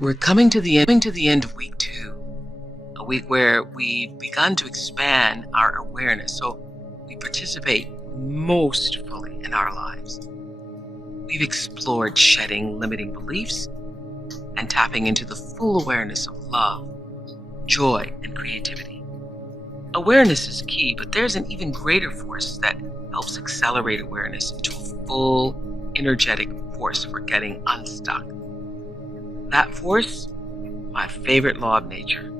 We're coming to the end of week 2, a week where we've begun to expand our awareness so we participate most fully in our lives. We've explored shedding limiting beliefs and tapping into the full awareness of love, joy, and creativity. Awareness is key, but there's an even greater force that helps accelerate awareness into a full, energetic force for getting unstuck. That force, my favorite law of nature,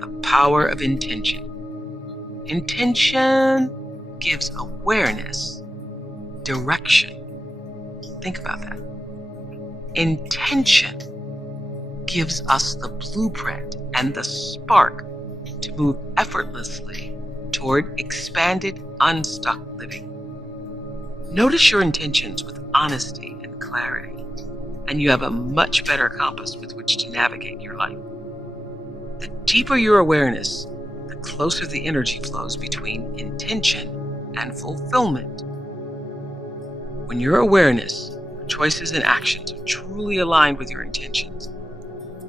the power of intention. Intention gives awareness direction. Think about that. Intention gives us the blueprint and the spark to move effortlessly toward expanded, unstuck living. Notice your intentions with honesty and clarity, and you have a much better compass with which to navigate your life. The deeper your awareness, the closer the energy flows between intention and fulfillment. When your awareness, your choices and actions are truly aligned with your intentions,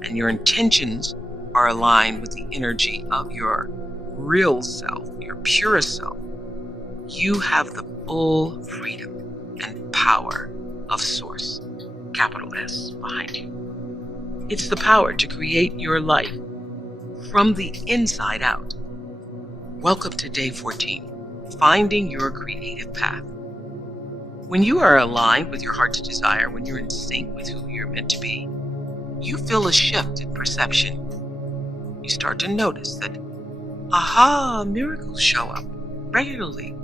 and your intentions are aligned with the energy of your real self, your purest self, you have the full freedom and power of Source, capital S, behind you. It's the power to create your life from the inside out. Welcome to day 14, finding your creative path. When you are aligned with your heart's desire, when you're in sync with who you're meant to be, you feel a shift in perception. You start to notice that, miracles show up regularly.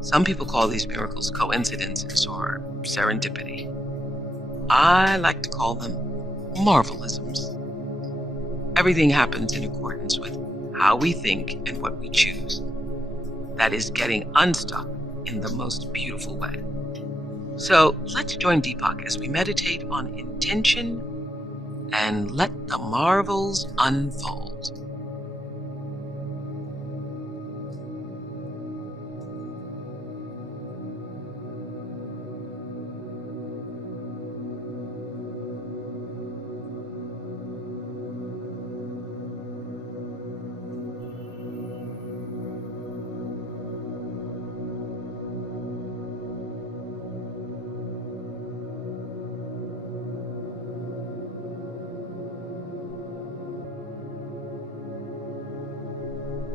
Some people call these miracles coincidences or serendipity. I like to call them marvelisms. Everything happens in accordance with how we think and what we choose. That is getting unstuck in the most beautiful way. So let's join Deepak as we meditate on intention and let the marvels unfold.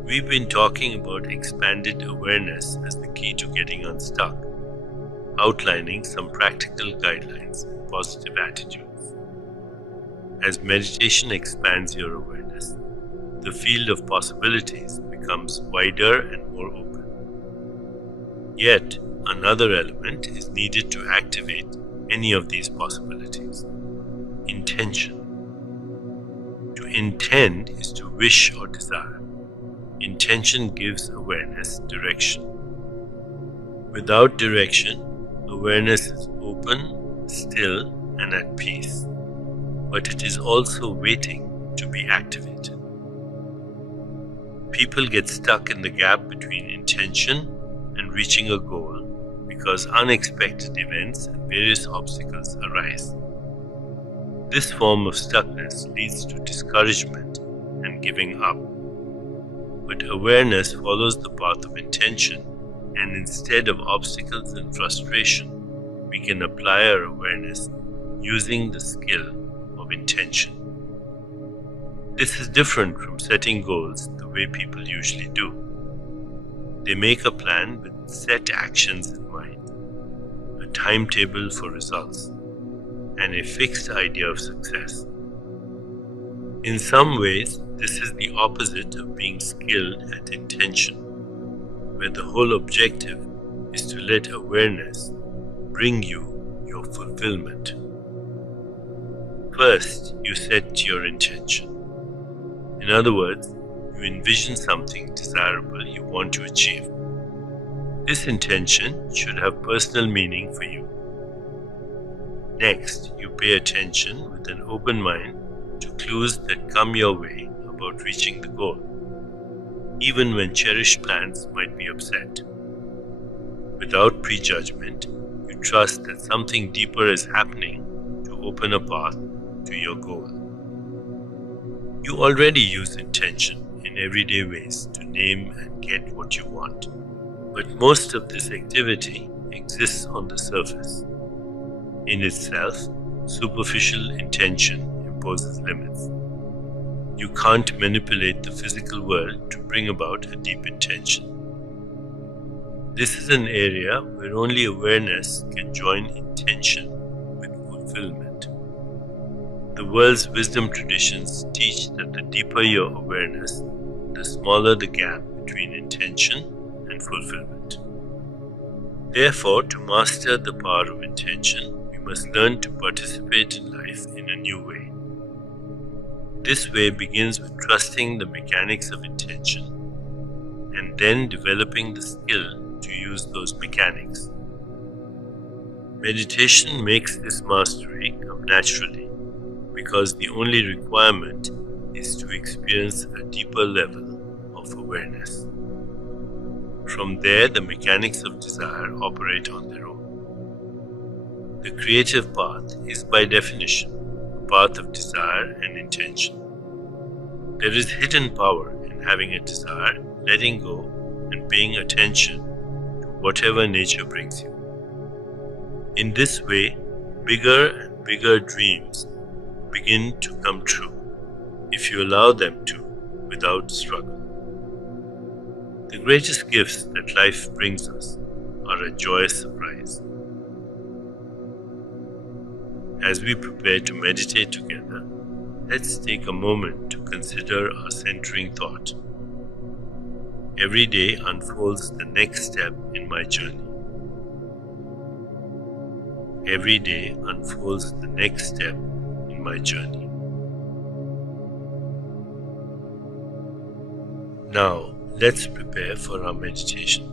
We've been talking about expanded awareness as the key to getting unstuck, outlining some practical guidelines and positive attitudes. As meditation expands your awareness, the field of possibilities becomes wider and more open. Yet, another element is needed to activate any of these possibilities: intention. To intend is to wish or desire. Intention gives awareness direction. Without direction, awareness is open, still, and at peace, but it is also waiting to be activated. People get stuck in the gap between intention and reaching a goal because unexpected events and various obstacles arise. This form of stuckness leads to discouragement and giving up. But awareness follows the path of intention, and instead of obstacles and frustration, we can apply our awareness using the skill of intention. This is different from setting goals the way people usually do. They make a plan with set actions in mind, a timetable for results, and a fixed idea of success. In some ways, this is the opposite of being skilled at intention, where the whole objective is to let awareness bring you your fulfillment. First, you set your intention. In other words, you envision something desirable you want to achieve. This intention should have personal meaning for you. Next, you pay attention with an open mind to clues that come your way about reaching the goal, even when cherished plans might be upset. Without prejudgment, you trust that something deeper is happening to open a path to your goal. You already use intention in everyday ways to name and get what you want, but most of this activity exists on the surface. In itself, superficial intention imposes limits. You can't manipulate the physical world to bring about a deep intention. This is an area where only awareness can join intention with fulfillment. The world's wisdom traditions teach that the deeper your awareness, the smaller the gap between intention and fulfillment. Therefore, to master the power of intention, we must learn to participate in life in a new way. This way begins with trusting the mechanics of intention and then developing the skill to use those mechanics. Meditation makes this mastery come naturally because the only requirement is to experience a deeper level of awareness. From there, the mechanics of desire operate on their own. The creative path is by definition a path of desire and intention. There is hidden power in having a desire, letting go, and paying attention to whatever nature brings you. In this way, bigger and bigger dreams begin to come true if you allow them to without struggle. The greatest gifts that life brings us are a joyous surprise. As we prepare to meditate together, let's take a moment to consider our centering thought. Every day unfolds the next step in my journey. Every day unfolds the next step in my journey. Now, let's prepare for our meditation.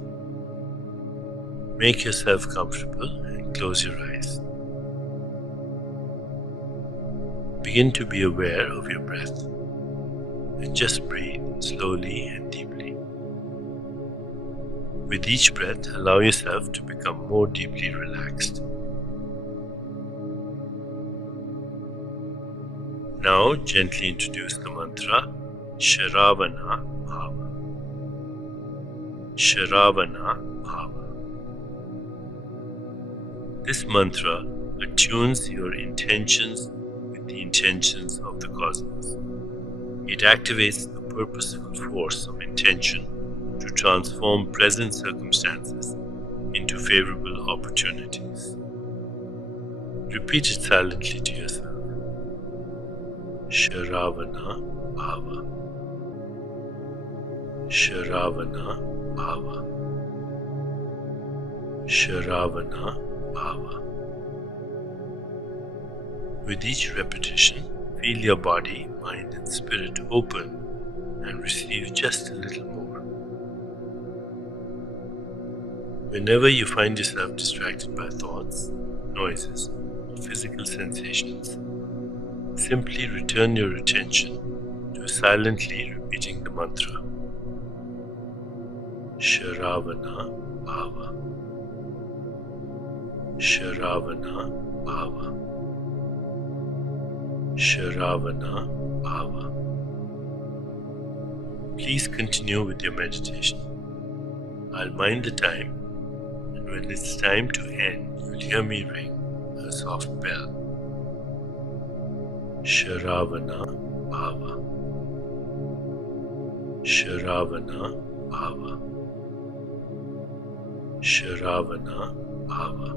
Make yourself comfortable and close your eyes. Begin to be aware of your breath and just breathe slowly and deeply. With each breath, allow yourself to become more deeply relaxed. Now, gently introduce the mantra Sharavana Bhava. Sharavana Bhava. This mantra attunes your intentions with the intentions of the cosmos. It activates the purposeful force of intention to transform present circumstances into favorable opportunities. Repeat it silently to yourself. Sharavana Bhava. Sharavana Bhava. Sharavana Bhava. With each repetition, feel your body, mind, and spirit open and receive just a little more. Whenever you find yourself distracted by thoughts, noises, or physical sensations, simply return your attention to silently repeating the mantra Sharavana Bhava. Sharavana Bhava. Sharavana Bhava. Please continue with your meditation. I'll mind the time, and when it's time to end, you'll hear me ring a soft bell. Sharavana Bhava. Sharavana Bhava. Sharavana Bhava.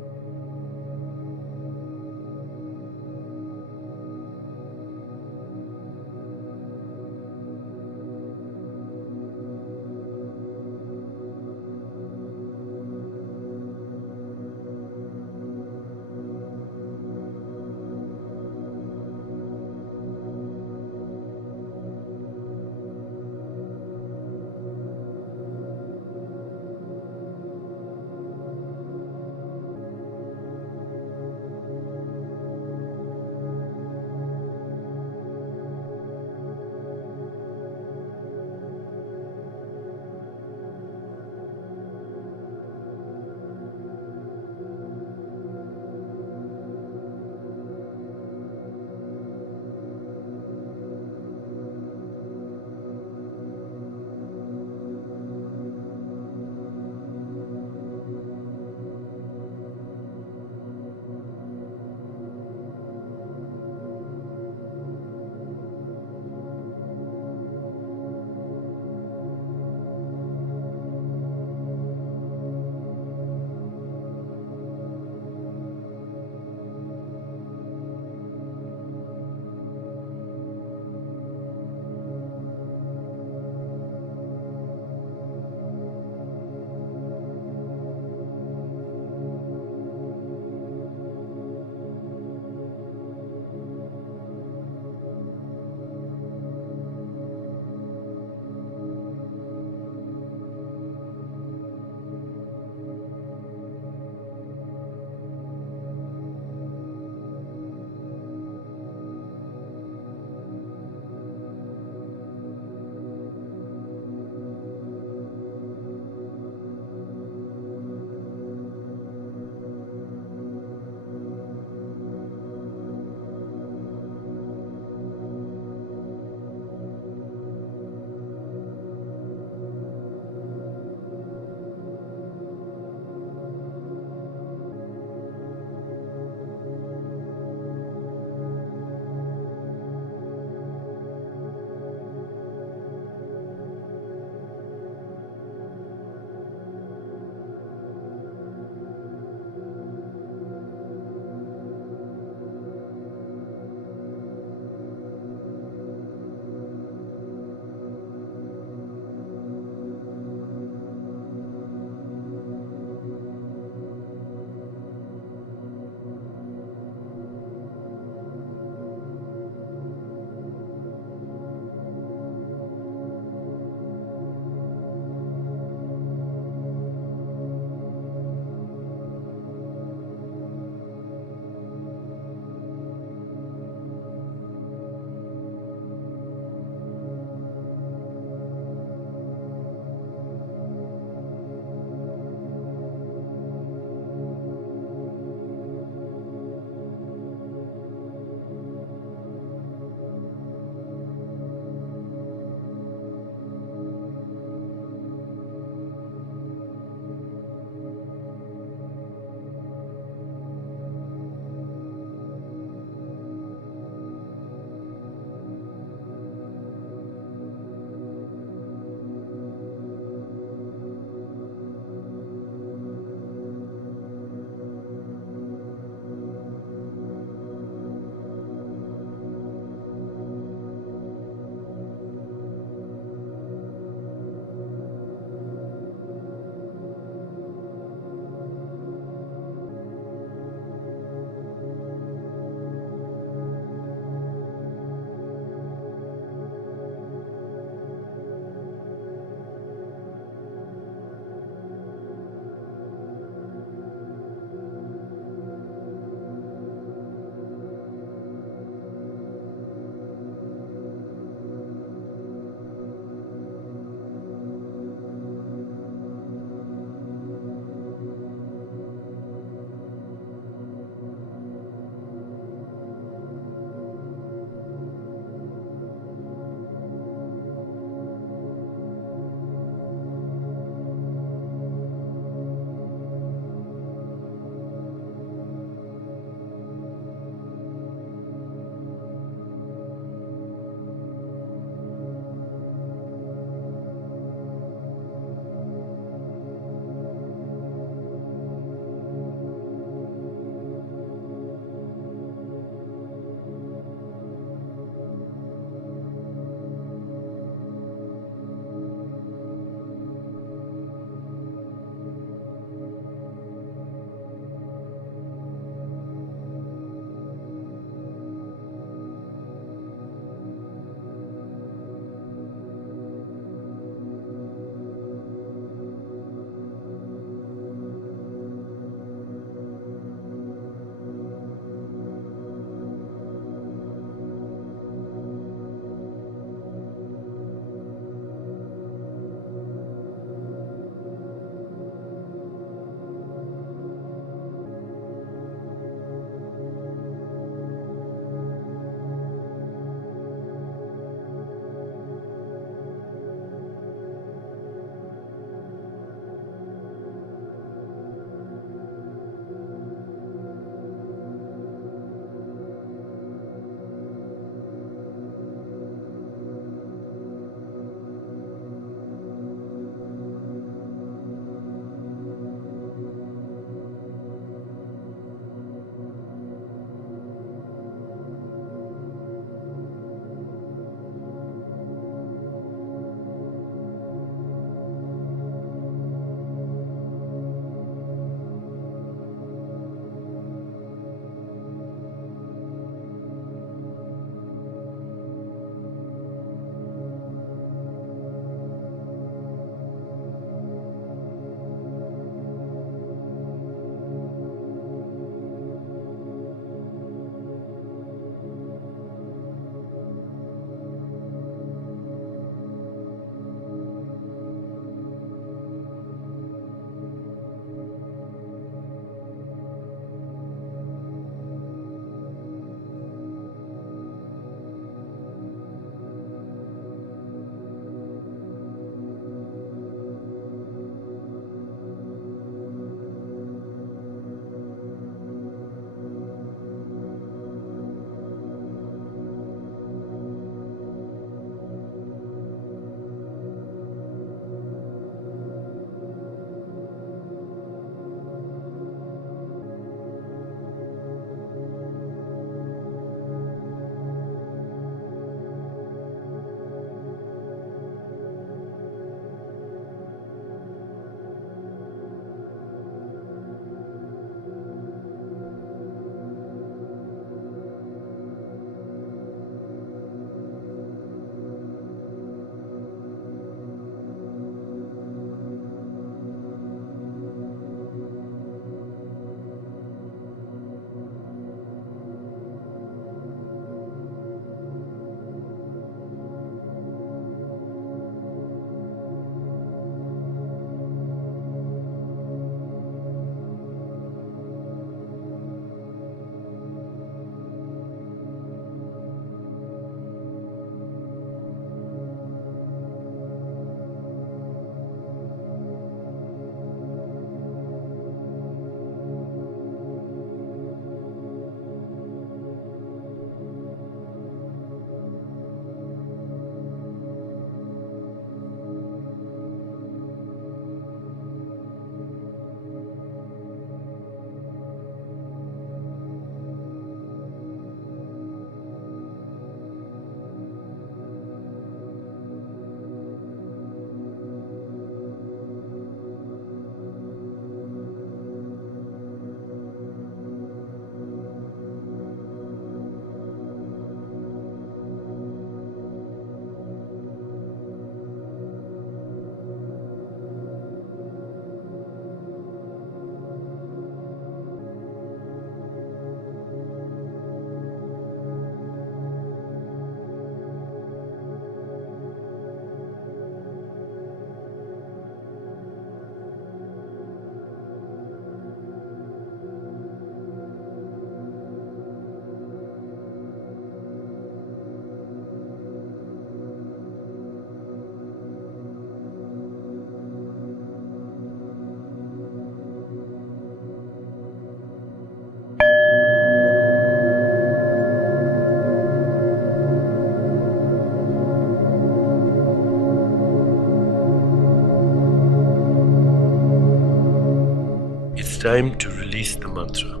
time to release the mantra.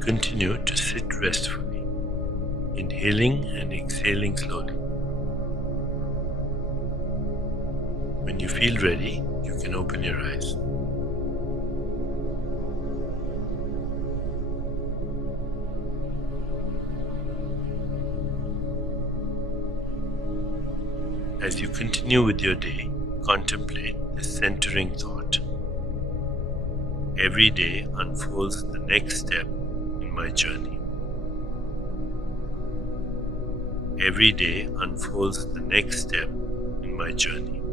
Continue to sit restfully, inhaling and exhaling slowly. When you feel ready, you can open your eyes. As you continue with your day, contemplate this centering thought. Every day unfolds the next step in my journey. Every day unfolds the next step in my journey.